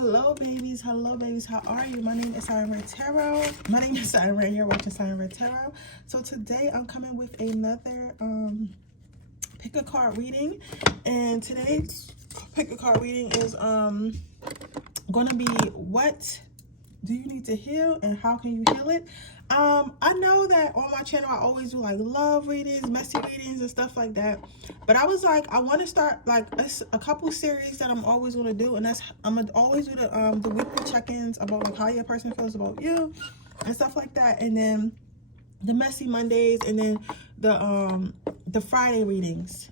Hello babies, how are you? My name is Siren Red Tarot. My name is Siren Red. You're watching Siren Red Tarot. So today I'm coming with another pick a card reading, and today's pick a card reading is gonna be what do you need to heal and how can you heal it. I know that on my channel I always do like love readings, messy readings and stuff like that, but I was like, I want to start like a couple series that I'm always going to do, and that's I'm gonna always do the weekly check-ins about like how your person feels about you and stuff like that, and then the messy Mondays, and then the Friday readings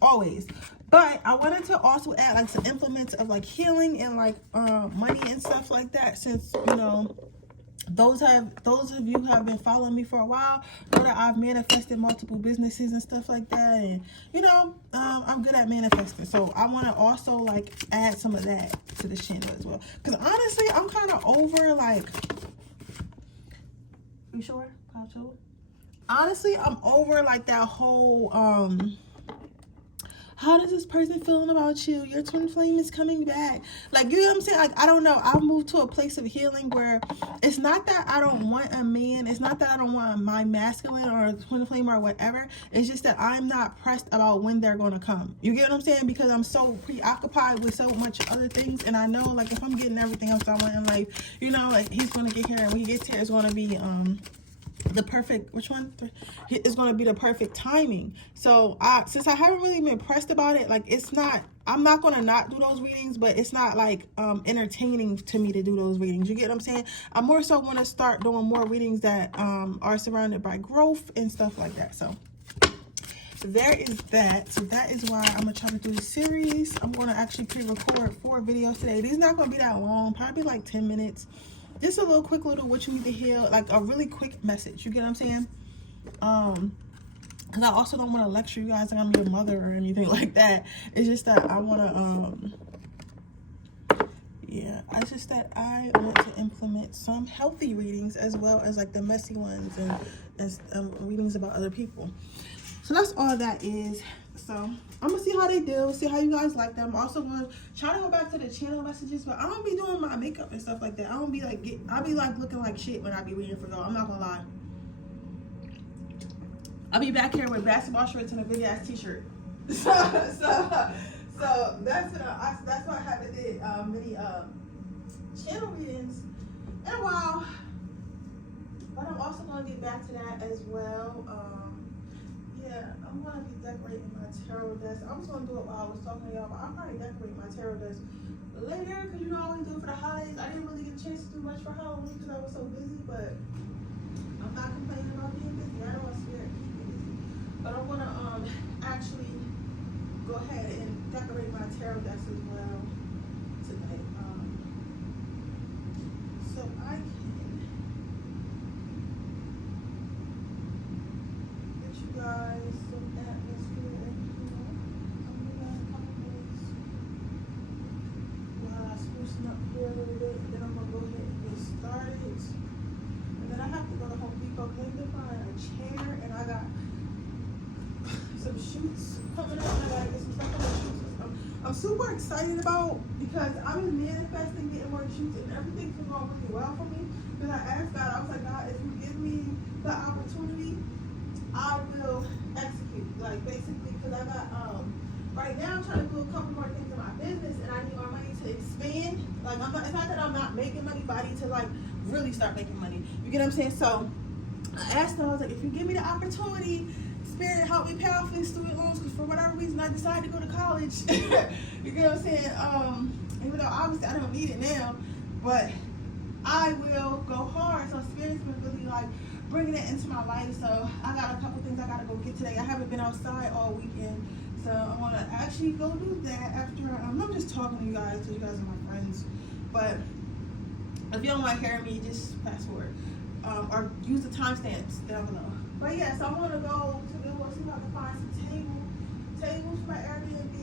always. But I wanted to also add like some implements of like healing and like money and stuff like that, since you know those of you who have been following me for a while know that I've manifested multiple businesses and stuff like that, and you know I'm good at manifesting, so I want to also like add some of that to this channel as well, because honestly I'm kind of over like, you sure? Honestly, I'm over like that whole how does this person feeling about you? Your twin flame is coming back. Like, you know what I'm saying? Like, I don't know. I've moved to a place of healing where it's not that I don't want a man. It's not that I don't want my masculine or a twin flame or whatever. It's just that I'm not pressed about when they're going to come. You get what I'm saying? Because I'm so preoccupied with so much other things. And I know, like, if I'm getting everything else I want in life, you know, like, he's going to get here. And when he gets here, it's going to be, the perfect, which one is going to be the perfect timing. So since I haven't really been pressed about it, like it's not, I'm not going to not do those readings, but it's not like entertaining to me to do those readings. You get what I'm saying? I more so want to start doing more readings that are surrounded by growth and stuff like that. So there is that. So that is why I'm gonna try to do this series. I'm going to actually pre-record 4 videos today. These not going to be that long, probably like 10 minutes. Just a little quick little what you need to heal, like a really quick message. You get what I'm saying? Because I also don't want to lecture you guys like I'm your mother or anything like that. It's just that I want to, yeah, it's just that I want to implement some healthy readings as well as like the messy ones and readings about other people. So that's all that is. So I'm gonna see how they do, see how you guys like them. I'm also gonna try to go back to the channel messages, but I don't be doing my makeup and stuff like that. I don't be like I be like looking like shit when I be reading for y'all. I'm not gonna lie. I'll be back here with basketball shorts and a big ass t-shirt. So that's why I haven't did many channel readings in a while. But I'm also gonna get back to that as well. Yeah, I'm gonna be decorating my tarot desk. I was gonna do it while I was talking to y'all, but I'll probably decorate my tarot desk later, because you know I always do it for the holidays. I didn't really get a chance to do much for Halloween because I was so busy, but I'm not complaining about being busy. I don't want spirit to keep me busy. But I wanna actually go ahead and decorate my tarot desk as well tonight. So I can guys some atmosphere, you know. I'm gonna have a couple minutes while I sprucing up here a little bit, and then I'm gonna go ahead and get started. And then I have to go to Home Depot because I need to find a chair, and I got some shoots coming up, and I gotta get some stuff on the shoots. I'm super excited about, because I've been manifesting getting more shoots, and everything's been going really well for me. Because I asked God, I was like, God, if you give me the opportunity, I will execute, like basically, because I got right now I'm trying to do a couple more things in my business, and I need my money to expand. Like it's not that I'm not making money, but I need to like really start making money. You get what I'm saying? So I asked them, I was like, if you give me the opportunity, Spirit, help me pay off these student loans, because for whatever reason I decided to go to college. You get what I'm saying? Even though obviously I don't need it now, but I will go hard. So Spirit's been really like bringing it into my life. So I got a couple things I gotta go get today. I haven't been outside all weekend, so I want to actually go do that after. I'm just talking to you guys because you guys are my friends. But if you don't want to hear me, just fast forward or use the timestamps down below. But yeah, so I'm gonna go to the see if I can find some tables for my Airbnb.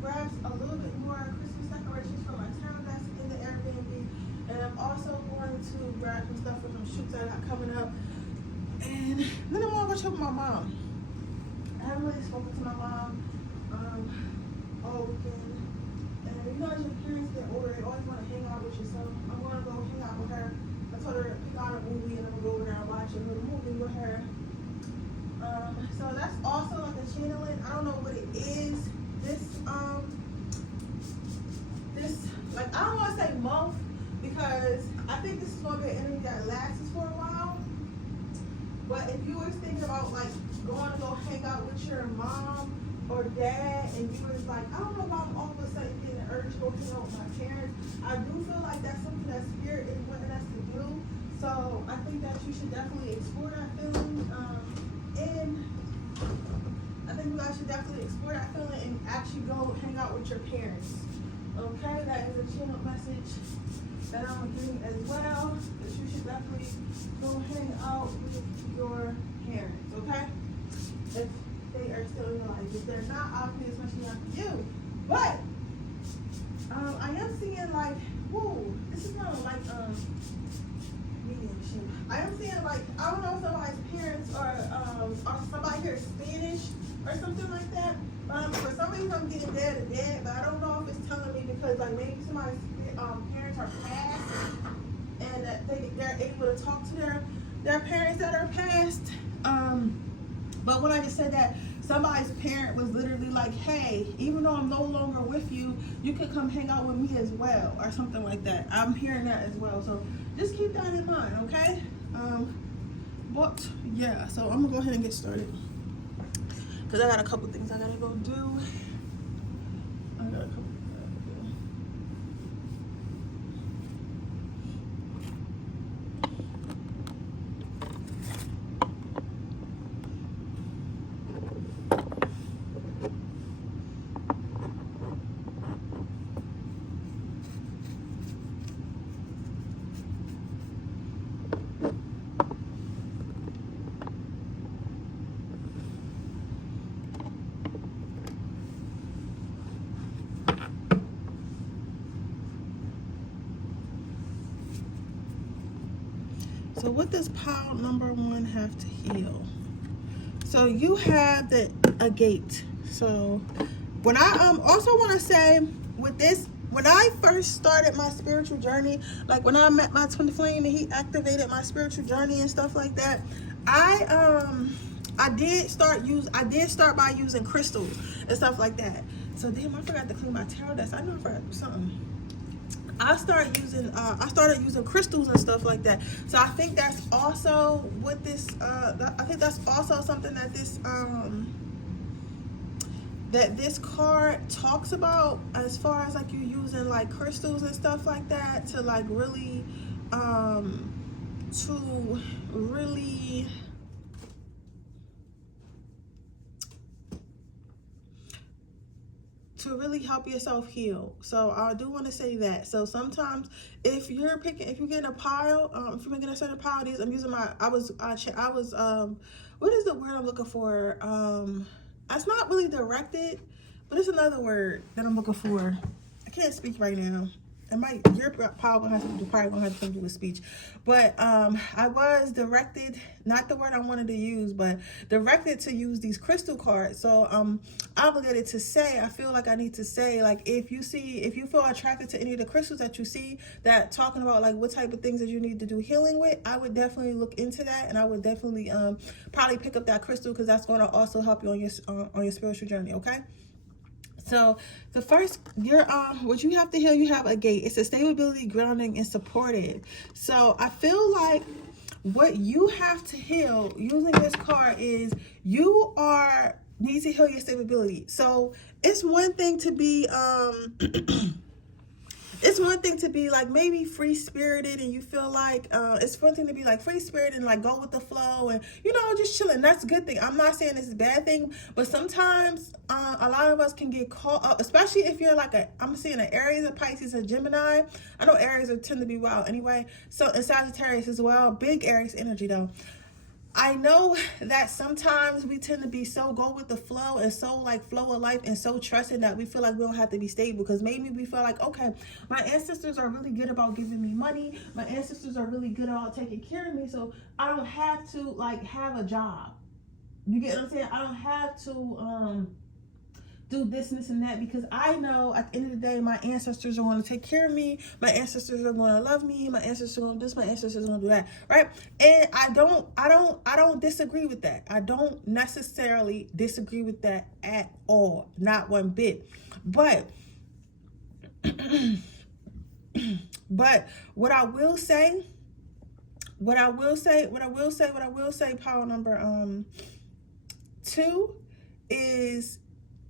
Grab a little bit more Christmas decorations for my tarot desk in the Airbnb. And I'm also going to grab some stuff for some shoots I got coming up. And then I'm gonna go check with my mom. I haven't really spoken to my mom all weekend. And you know, as your parents get older, they like, I don't want to say month, because I think this is going to be an energy that lasts for a while. But if you was thinking about like going to go hang out with your mom or dad, and you was like, I don't know if I'm all of a sudden getting an urge to go hang out with my parents, I do feel like that's something that spirit is wanting us to do. So I think that you should definitely explore that feeling. And I think you guys should definitely explore that feeling and actually go hang out with your parents. Okay, that is a channel message that I'm getting as well. That you should definitely go hang out with your parents. Okay, if they are still in your life. If they're not, obviously, especially not for you. But I am seeing like, whoa, this is kind of like mediumship. I am seeing like, I don't know if somebody's parents or somebody here is Spanish or something like that. For some reason I'm getting dad, but I don't know if it's telling me because like maybe somebody's parents are passed and that they're able to talk to their parents that are passed. But when I just said that, somebody's parent was literally like, hey, even though I'm no longer with you, you can come hang out with me as well, or something like that. I'm hearing that as well. So just keep that in mind, okay? But yeah, so I'm gonna go ahead and get started, because I got a couple things I gotta go do. So what does pile number 1 have to heal? So you have a gate. So when I also want to say with this, when I first started my spiritual journey, like when I met my twin flame and he activated my spiritual journey and stuff like that, I did start by using crystals and stuff like that. So damn, I forgot to clean my tarot desk. I know I forgot to do something. I started using crystals and stuff like that. So I think that's also what this I think that's also something that this card talks about, as far as like you using like crystals and stuff like that to like really to really help yourself heal. So I do want to say that. So sometimes if you're getting a pile, if you're making a certain pile of these, I'm using what is the word I'm looking for? It's not really directed, but it's another word that I'm looking for. I can't speak right now. Your pile probably gonna have to do with speech. But I was directed, not the word I wanted to use, but directed to use these crystal cards. So obligated to say, I feel like I need to say, like, if you feel attracted to any of the crystals that you see that talking about like what type of things that you need to do healing with, I would definitely look into that, and I would definitely probably pick up that crystal, because that's going to also help you on your spiritual journey. Okay. So the first, what you have to heal, you have a gate. It's a stability, grounding, and supported. So I feel like what you have to heal using this card is need to heal your stability. So it's one thing to be it's one thing to be like maybe free spirited, and you feel like it's one thing to be like free spirited and like go with the flow and just chilling. That's a good thing. I'm not saying it's a bad thing, but sometimes a lot of us can get caught up, especially if you're like I'm seeing an Aries, a Pisces, a Gemini. I know Aries tend to be wild anyway. So and Sagittarius as well. Big Aries energy though. I know that sometimes we tend to be so go with the flow and so like flow of life and so trusting that we feel like we don't have to be stable, because maybe we feel like, okay, my ancestors are really good about giving me money. My ancestors are really good about taking care of me. So I don't have to like have a job. You get what I'm saying? I don't have to do this and that, because I know at the end of the day my ancestors are going to take care of me, my ancestors are going to love me, my ancestors are going to do this, my ancestors are going to do that, right? And I don't disagree with that. I don't necessarily disagree with that at all, not one bit. But But what I will say, power number 2 is,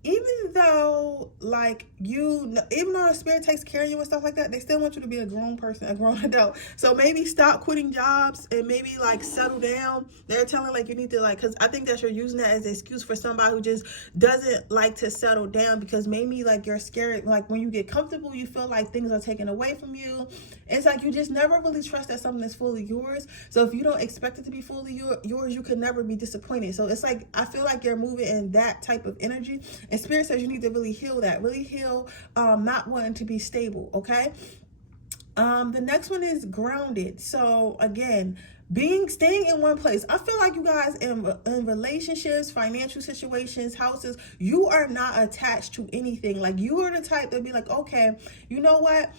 even though like even though the spirit takes care of you and stuff like that, they still want you to be a grown person, a grown adult. So maybe stop quitting jobs and maybe like settle down. They're telling like you need to like, because I think that you're using that as an excuse for somebody who just doesn't like to settle down, because maybe like you're scared, like when you get comfortable you feel like things are taken away from you. It's like you just never really trust that something is fully yours. So if you don't expect it to be fully yours, you can never be disappointed. So it's like I feel like you're moving in that type of energy, and spirit says you need to really heal that, really heal not wanting to be stable. Okay. The next one is grounded. So again, staying in one place. I feel like you guys in relationships, financial situations, houses, you are not attached to anything. Like you are the type that be like, okay, you know what,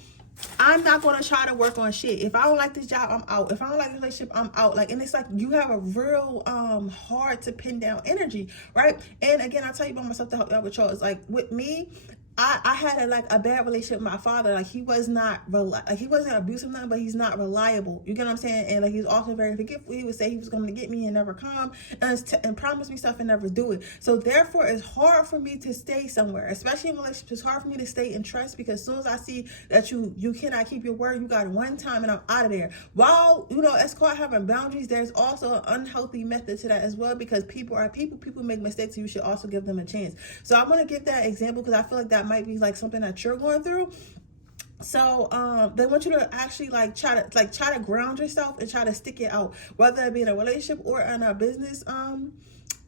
I'm not going to try to work on shit. If I don't like this job, I'm out. If I don't like this relationship, I'm out. Like, and it's like you have a real hard to pin down energy, right? And again, I tell you about myself to help you out with y'all. It's like with me, I had a bad relationship with my father. Like he was not he wasn't abusive nothing, but he's not reliable. You get what I'm saying? And like he's also very forgetful. He would say he was going to get me and never come, and promise me stuff and never do it. So therefore, it's hard for me to stay somewhere, especially in relationships. It's hard for me to stay in trust, because as soon as I see that you cannot keep your word, you got it one time and I'm out of there. While it's called having boundaries, there's also an unhealthy method to that as well, because people are people. People make mistakes, and you should also give them a chance. So I'm going to give that example because I feel like that might be like something that you're going through. So they want you to actually try to ground yourself and try to stick it out, whether it be in a relationship or in a business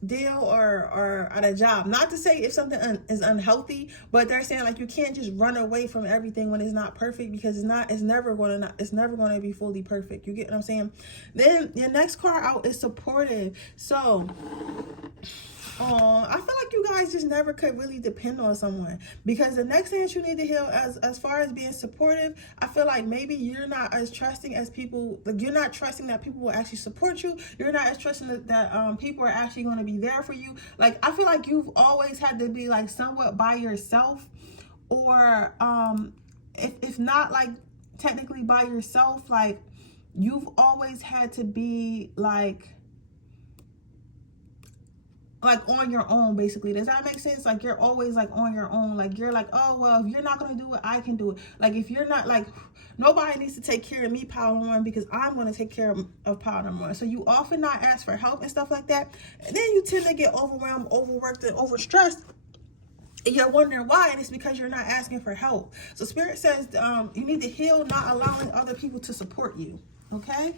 deal or at a job. Not to say if something is unhealthy, but they're saying like you can't just run away from everything when it's not perfect, because it's never going to be fully perfect. You get what I'm saying? Then your next card out is supportive. So I feel like you guys just never could really depend on someone, because the next thing that you need to heal as far as being supportive, I feel like maybe you're not as trusting as people. Like you're not trusting that people will actually support you. You're not as trusting that people are actually going to be there for you. Like I feel like you've always had to be like somewhat by yourself, or if not like technically by yourself, like you've always had to be like on your own, basically. Does that make sense? Like you're always like on your own. Like you're like, oh well, if you're not gonna do it, I can do it. Like if you're not, like nobody needs to take care of me, power number 1, because I'm gonna take care of power number 1. So you often not ask for help and stuff like that, and then you tend to get overwhelmed, overworked, and overstressed. And you're wondering why, and it's because you're not asking for help. So spirit says you need to heal not allowing other people to support you. Okay,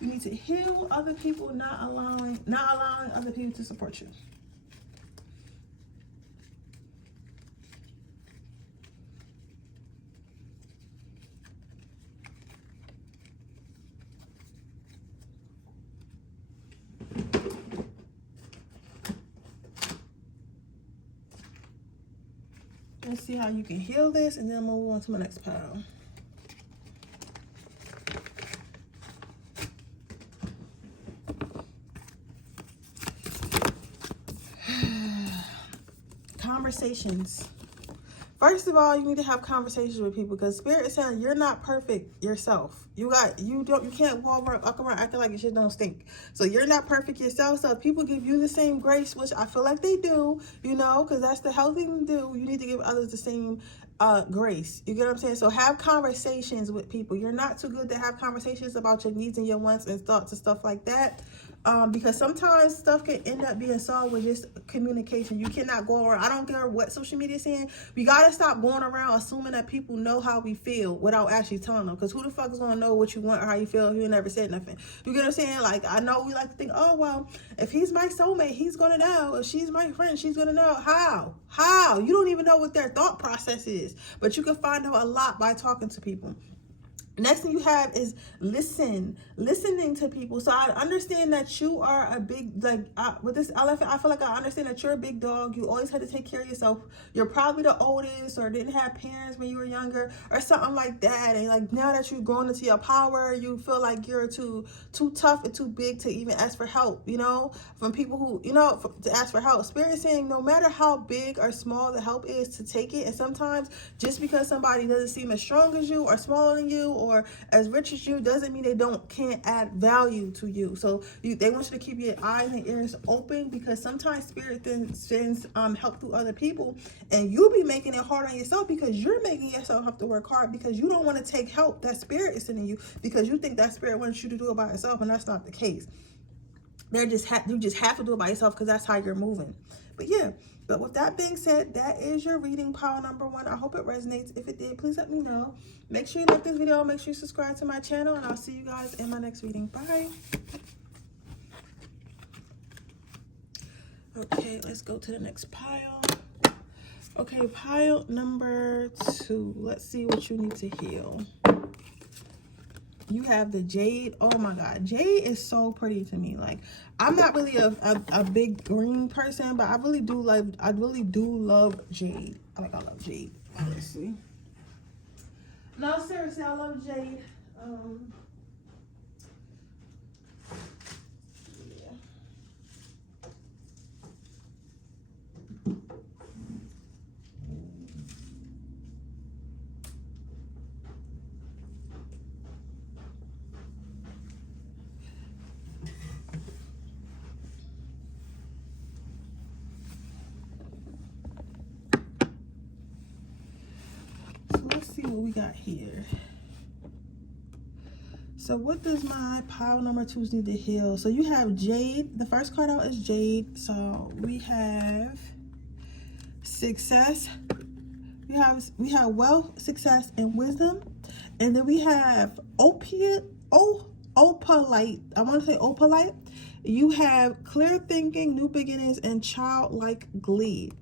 you need to heal other people, not allowing other people to support you. Let's see how you can heal this, and then move on to my next pile. Conversations. First of all, you need to have conversations with people, because spirit is saying you're not perfect yourself. You can't walk around acting like your shit don't stink. So you're not perfect yourself. So if people give you the same grace, which I feel like they do, because that's the healthy thing to do, you need to give others the same grace. You get what I'm saying? So have conversations with people. You're not too good to have conversations about your needs and your wants and thoughts and stuff like that. Because sometimes stuff can end up being solved with just communication. You cannot go around, I don't care what social media is saying, we gotta stop going around assuming that people know how we feel without actually telling them. Because who the fuck is gonna know what you want or how you feel if you never said nothing? You get what I'm saying? Like, I know we like to think, oh well, if he's my soulmate, he's gonna know. If she's my friend, she's gonna know. How? You don't even know what their thought process is, but you can find out a lot by talking to people. Next thing you have is listening to people. So I understand that you are a big, with this elephant, I feel like I understand that you're a big dog. You always had to take care of yourself. You're probably the oldest, or didn't have parents when you were younger, or something like that. And like now that you've grown into your power, you feel like you're too tough and too big to even ask for help, from people who, to ask for help. Spirit is saying no matter how big or small the help is, to take it. And sometimes just because somebody doesn't seem as strong as you or smaller than you, or as rich as you doesn't mean they can't add value to you. So they want you to keep your eyes and ears open, because sometimes spirit then sends help through other people, and you be making it hard on yourself because you're making yourself have to work hard, because you don't want to take help that spirit is sending you, because you think that spirit wants you to do it by yourself, and that's not the case. You just have to do it by yourself because that's how you're moving. But yeah, but with that being said, that is your reading pile number 1. I hope it resonates. If it did, please let me know. Make sure you like this video. Make sure you subscribe to my channel, and I'll see you guys in my next reading. Bye. Okay, let's go to the next pile. Okay, pile number 2. Let's see what you need to heal. You have the jade. Oh my god, jade is so pretty to me. Like, I'm not really a big green person, but I really do love jade. I love jade, honestly. No, seriously, I love jade. Let's see what we got here. So what does my pile number 2 need to heal? So you have jade. The first card out is jade. So we have success. We have wealth, success, and wisdom. And then we have opalite. I want to say opalite. You have clear thinking, new beginnings, and childlike glee.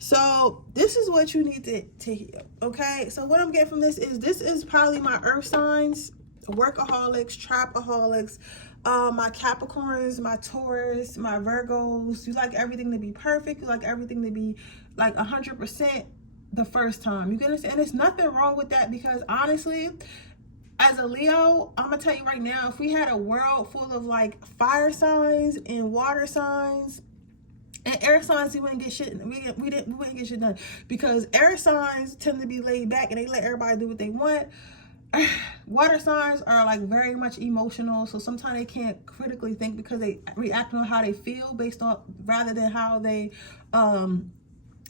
So this is what you need to heal, okay? So what I'm getting from this is probably my earth signs, workaholics, trapaholics, my Capricorns, my Taurus, my Virgos. You like everything to be perfect. You like everything to be like 100% the first time. You get it? And there's nothing wrong with that, because honestly, as a Leo, I'm gonna tell you right now, if we had a world full of like fire signs and water signs and air signs, we wouldn't get shit. We wouldn't get shit done, because air signs tend to be laid back and they let everybody do what they want. Water signs are like very much emotional, so sometimes they can't critically think because they react on how they feel based on rather than how they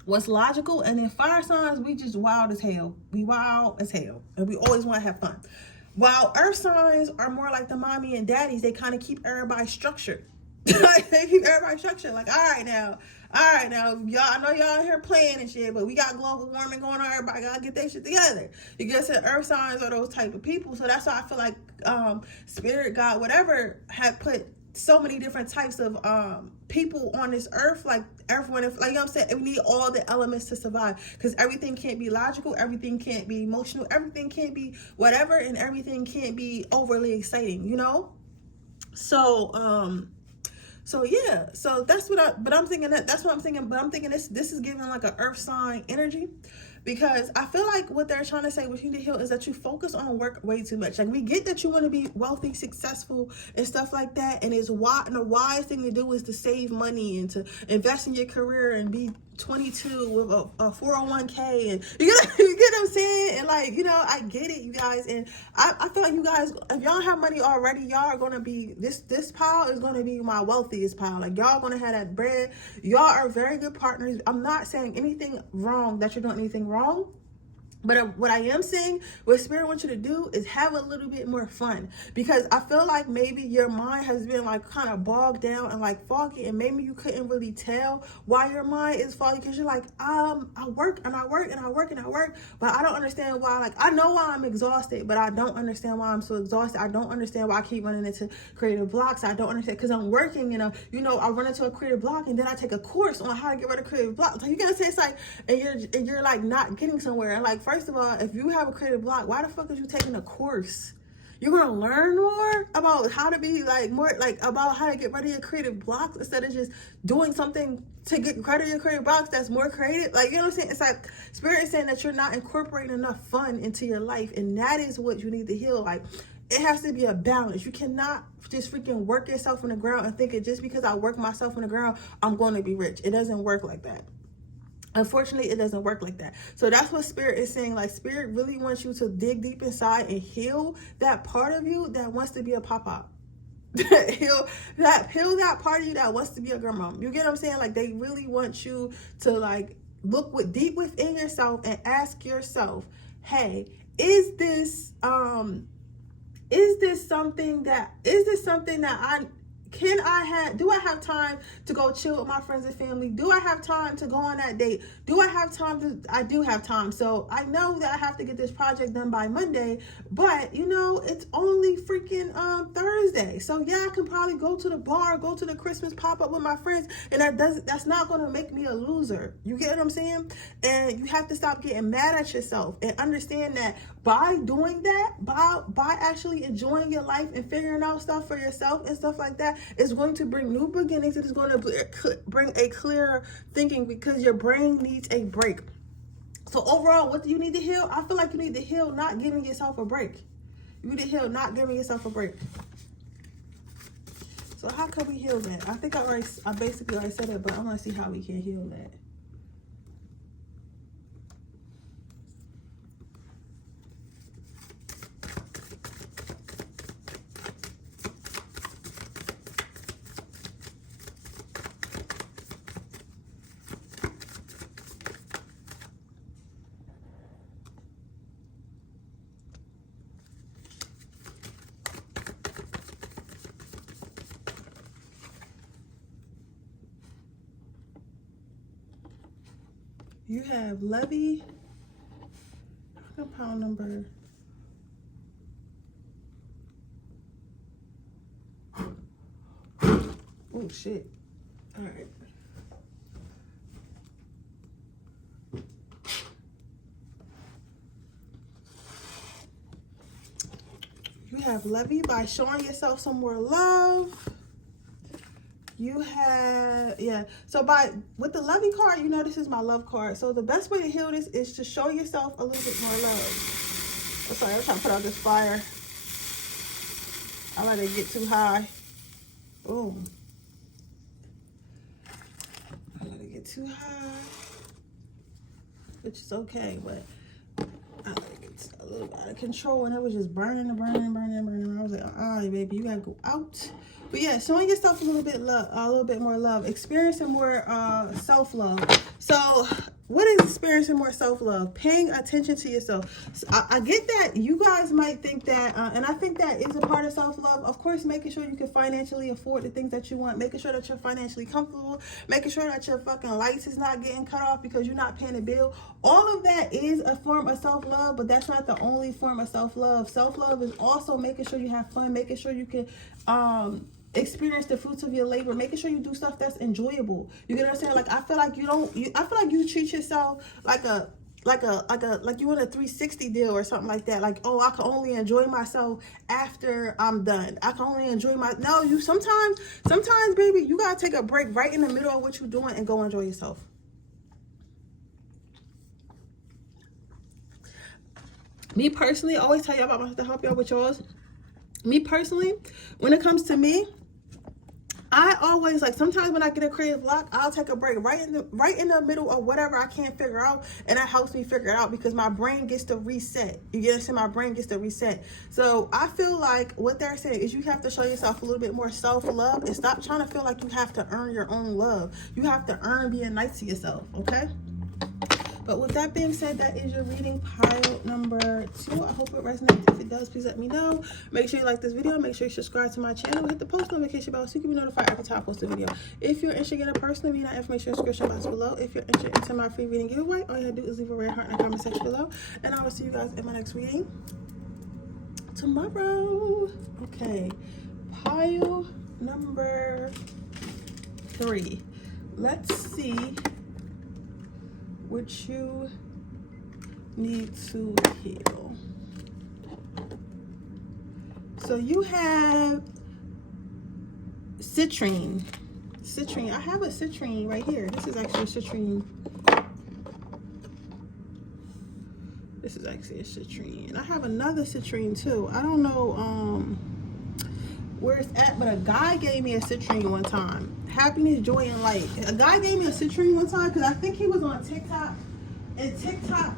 what's logical. And then fire signs, we just wild as hell. We wild as hell, and we always want to have fun. While earth signs are more like the mommy and daddies, they kind of keep everybody structured. Like, they keep everybody structured. Like, all right now, y'all, I know y'all here playing and shit, but we got global warming going on. Everybody gotta get their shit together. You guess that earth signs are those type of people. So that's why I feel like spirit, God, whatever, had put so many different types of people on this earth. Like everyone, like, you know what I'm saying, we need all the elements to survive, because everything can't be logical, everything can't be emotional, everything can't be whatever, and everything can't be overly exciting, you know. So yeah, so that's what I'm thinking, but I'm thinking this is giving like an earth sign energy, because I feel like what they're trying to say with you to heal is that you focus on work way too much. Like, we get that you want to be wealthy, successful, and stuff like that, and the wise thing to do is to save money and to invest in your career and be 22 with a 401k, and you get what I'm saying? And like, you know, I get it, you guys, and I feel like you guys, if y'all have money already, y'all are gonna be this pile is gonna be my wealthiest pile. Like, y'all gonna have that bread. Y'all are very good partners. I'm not saying anything wrong, that you're doing anything wrong. But what I am saying, what spirit wants you to do is have a little bit more fun, because I feel like maybe your mind has been like kind of bogged down and like foggy, and maybe you couldn't really tell why your mind is foggy, because you're like, I work and I work and I work and I work, but I don't understand why. Like, I know why I'm exhausted, but I don't understand why I'm so exhausted. I don't understand why I keep running into creative blocks. I don't understand, because I'm working, you know, I run into a creative block, and then I take a course on how to get rid of creative blocks. Like, you gotta say, it's like, and you're like not getting somewhere. And like, first of all, if you have a creative block, why the fuck is you taking a course? You're gonna learn more about how to be like more like about how to get rid of your creative blocks, instead of just doing something to get rid of your creative blocks that's more creative. Like, you know what I'm saying? It's like spirit is saying that you're not incorporating enough fun into your life, and that is what you need to heal. Like, it has to be a balance. You cannot just freaking work yourself in the ground and think it just because I work myself in the ground, I'm going to be rich. It doesn't work like that. Unfortunately, it doesn't work like that. So that's what Spirit is saying. Like, Spirit really wants you to dig deep inside and heal that part of you that wants to be a pop-up. heal that part of you that wants to be a grandma. You get what I'm saying? Like, they really want you to like look deep within yourself and ask yourself, hey, is this something that do I have time to go chill with my friends and family? Do I have time to go on that date? I do have time. So I know that I have to get this project done by Monday, but you know, it's only freaking Thursday. So yeah, I can probably go to the bar, go to the Christmas pop-up with my friends, and that's not gonna make me a loser. You get what I'm saying? And you have to stop getting mad at yourself and understand that by doing that, by actually enjoying your life and figuring out stuff for yourself and stuff like that, it's going to bring new beginnings. It is going to bring a clearer thinking, because your brain needs a break. So overall, what do you need to heal? I feel like you need to heal not giving yourself a break. You need to heal not giving yourself a break. So how can we heal that? I think I basically already said it, but I want to see how we can heal that. You have Levy, compound number. Oh shit. All right. You have Levy by showing yourself some more love. You have, yeah. So with the Levy card, you know, this is my love card. So the best way to heal this is to show yourself a little bit more love. I'm sorry, I'm trying to put out this fire. I let it get too high. Boom. I let it get too high, which is okay, but I let it get a little out of control, and it was just burning. I was like, all right, baby, you gotta go out. But yeah, showing yourself a little bit more love, experiencing more self-love. So what is experiencing more self-love? Paying attention to yourself. So I get that you guys might think that, and I think that is a part of self-love. Of course, making sure you can financially afford the things that you want, making sure that you're financially comfortable, making sure that your fucking lights is not getting cut off because you're not paying a bill. All of that is a form of self-love, but that's not the only form of self-love. Self-love is also making sure you have fun, making sure you can experience the fruits of your labor, making sure you do stuff that's enjoyable. You get what I'm saying? Like, I feel like you treat yourself like you in a 360 deal or something like that. Like, oh, I can only enjoy myself after I'm done. I can only enjoy sometimes, baby, you gotta take a break right in the middle of what you're doing and go enjoy yourself. Me personally, I always tell y'all about myself to help y'all with yours. Me personally, when it comes to me, I always, like, sometimes when I get a creative block, I'll take a break right in the middle of whatever I can't figure out, and that helps me figure it out because my brain gets to reset. You get it? My brain gets to reset. So I feel like what they're saying is you have to show yourself a little bit more self-love and stop trying to feel like you have to earn your own love. You have to earn being nice to yourself, okay? But with that being said, that is your reading pile number 2. I hope it resonates. If it does, please let me know. Make sure you like this video. Make sure you subscribe to my channel. Hit the post notification bell so you can be notified every time I post a video. If you're interested in getting a personal reading, information in the description box below. If you're interested into my free reading giveaway, all you have to do is leave a red heart in the comment section below. And I will see you guys in my next reading tomorrow. Okay, pile number 3. Let's see what you need to heal. So you have citrine. I have a citrine right here. This is actually a citrine. I have another citrine too. I don't know. where it's at, but a guy gave me a citrine one time. Happiness, joy, and light. A guy gave me a citrine one time because I think he was on TikTok, and TikTok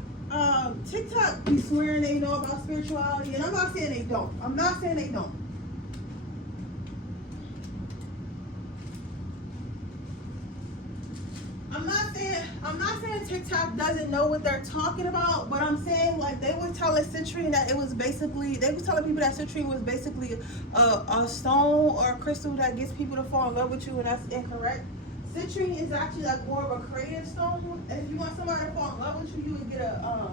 be swearing they know about spirituality, and I'm not saying they don't. I'm not saying they don't. I'm not saying TikTok doesn't know what they're talking about, but I'm saying like they were telling citrine that it was basically, they were telling people that citrine was basically a stone or a crystal that gets people to fall in love with you, and that's incorrect. Citrine is actually like more of a creative stone. And if you want somebody to fall in love with you, you would get a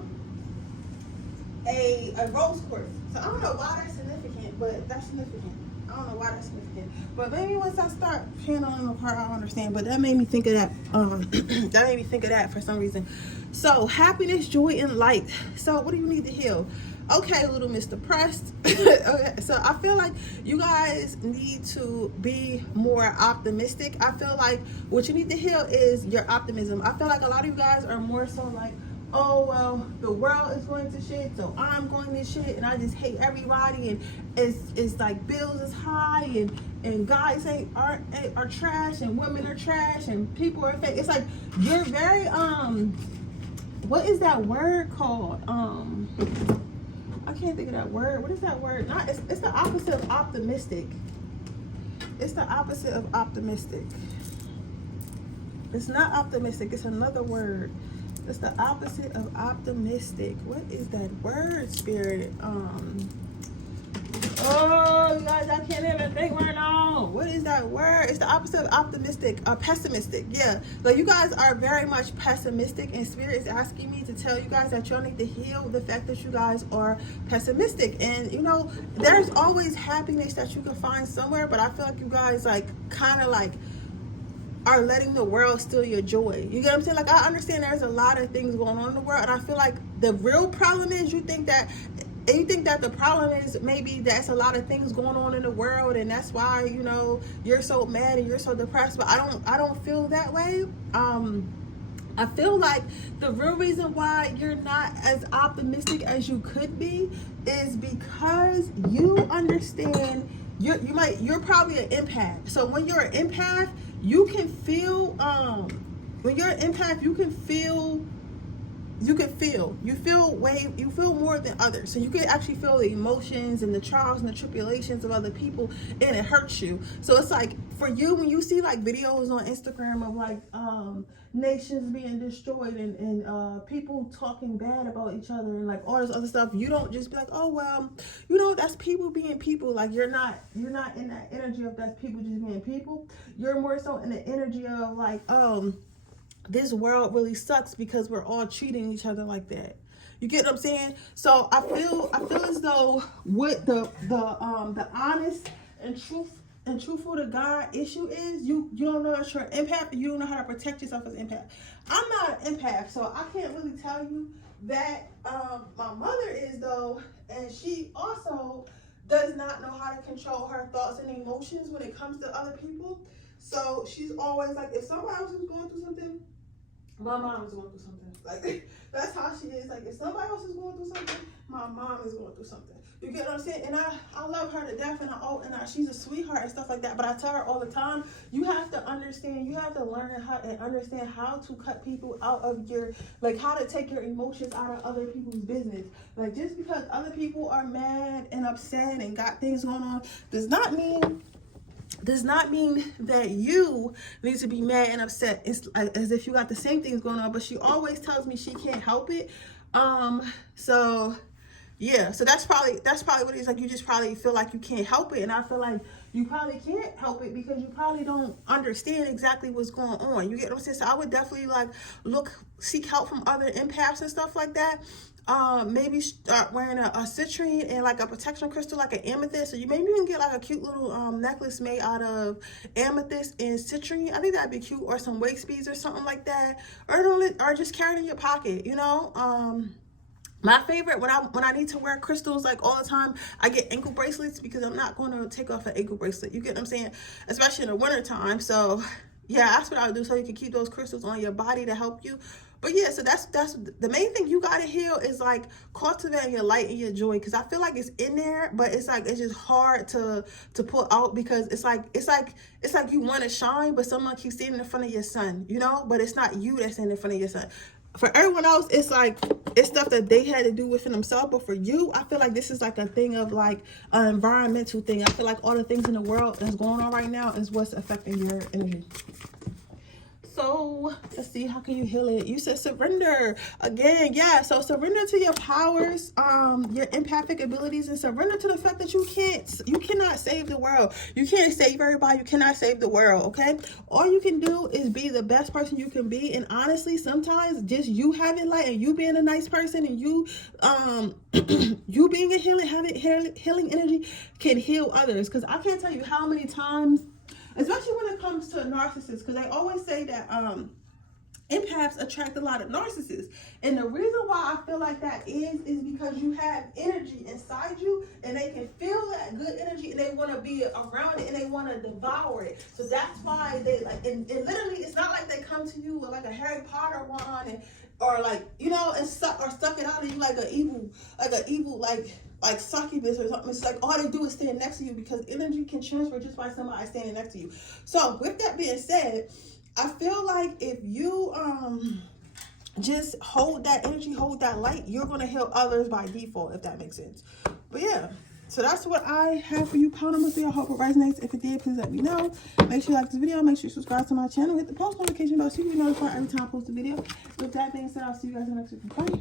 rose quartz. So I don't know why that's significant, but that's significant. I don't know why that's significant, but maybe once I start handling the part, I'll understand. But that made me think of that. That made me think of that for some reason. So happiness, joy, and light. So what do you need to heal? Okay, a little Miss Depressed. Okay, so I feel like you guys need to be more optimistic. I feel like what you need to heal is your optimism. I feel like a lot of you guys are more so like, oh well, the world is going to shit, so I'm going to shit, and I just hate everybody, and it's like bills is high, and guys are trash, and women are trash, and people are fake. It's like you're very what is that word called? I can't think of that word. What is that word? Not it's the opposite of optimistic. It's the opposite of optimistic. It's not optimistic. It's another word. It's the opposite of optimistic. What is that word, Spirit? Oh, you guys, I can't even think right now. What is that word? It's the opposite of optimistic. Pessimistic. Yeah. So you guys are very much pessimistic, and Spirit is asking me to tell you guys that y'all need to heal the fact that you guys are pessimistic. And you know, there's always happiness that you can find somewhere, but I feel like you guys like kind of like are letting the world steal your joy. You get what I'm saying? Like, I understand there's a lot of things going on in the world, and I feel like the real problem is you think that the problem is maybe that's a lot of things going on in the world, and that's why, you know, you're so mad and you're so depressed. But I don't feel that way. I feel like the real reason why you're not as optimistic as you could be is because you understand you're probably an empath. So when you're an empath, you can feel when you're an empath, you feel more than others. So you can actually feel the emotions and the trials and the tribulations of other people, and it hurts you. So it's like for you, when you see like videos on Instagram of like nations being destroyed and people talking bad about each other and like all this other stuff, you don't just be like, oh well, you know, that's people being people. Like you're not in that energy of that's people just being people. You're more so in the energy of like, this world really sucks because we're all treating each other like that. You get what I'm saying? So I feel as though what the honest and truthful to God issue is, you don't know that you're an empath, and you don't know how to protect yourself as an empath. I'm not an empath, so I can't really tell you that. My mother is though, and she also does not know how to control her thoughts and emotions when it comes to other people. So she's always like, if somebody else is going through something, my mom is going through something. Like, that's how she is. Like, if somebody else is going through something, my mom is going through something. You get what I'm saying? And I love her to death, and she's a sweetheart and stuff like that. But I tell her all the time, you have to understand, you have to learn how and understand how to cut people out of your, like, how to take your emotions out of other people's business. Like, just because other people are mad and upset and got things going on does not mean that you need to be mad and upset. It's as if you got the same things going on. But she always tells me she can't help it. So yeah, so that's probably what it is. Like, you just probably feel like you can't help it, and I feel like you probably can't help it because you probably don't understand exactly what's going on. You get what I'm saying? So I would definitely like seek help from other empaths and stuff like that. Maybe start wearing a citrine and like a protection crystal, like an amethyst. So you maybe even get like a cute little necklace made out of amethyst and citrine. I think that'd be cute, or some waist beads or something like that, or just carry it in your pocket. You know. My favorite, when I need to wear crystals like all the time, I get ankle bracelets because I'm not going to take off an ankle bracelet. You get what I'm saying? Especially in the winter time. So yeah, that's what I would do, so you can keep those crystals on your body to help you. But But yeah, so that's the main thing you gotta heal is like cultivating your light and your joy, because I feel like it's in there, but it's like it's just hard to pull out, because it's like you want to shine, but someone keeps standing in front of your sun, you know, but it's not you that's standing in front of your sun. For everyone else, it's like it's stuff that they had to do within themselves, but for you, I feel like this is like a thing of like an environmental thing. I feel like all the things in the world that's going on right now is what's affecting your energy. So let's see, how can you heal it? You said surrender again. Yeah, so surrender to your powers, your empathic abilities, and surrender to the fact that you cannot save the world. You can't save everybody. You cannot save the world. Okay, all you can do is be the best person you can be. And honestly, sometimes just you having light and you being a nice person and you you being a having healing energy can heal others. Because I can't tell you how many times, especially when it comes to narcissists, because they always say that empaths attract a lot of narcissists. And the reason why I feel like that is because you have energy inside you, and they can feel that good energy, and they want to be around it, and they want to devour it. So that's why they like, and literally, it's not like they come to you with like a Harry Potter wand, and or like, you know, and suck it out of you like an evil like succubus or something. It's like all they do is stand next to you, because energy can transfer just by somebody standing next to you. So with that being said, I feel like if you just hold that energy, hold that light, you're going to heal others by default, if that makes sense. But yeah, so that's what I have for you, Powder Missy. I hope it resonates. If it did, please let me know. Make sure you like this video. Make sure you subscribe to my channel. Hit the post notification bell so you can be notified every time I post a video. With that being said, I'll see you guys in the next week. Bye.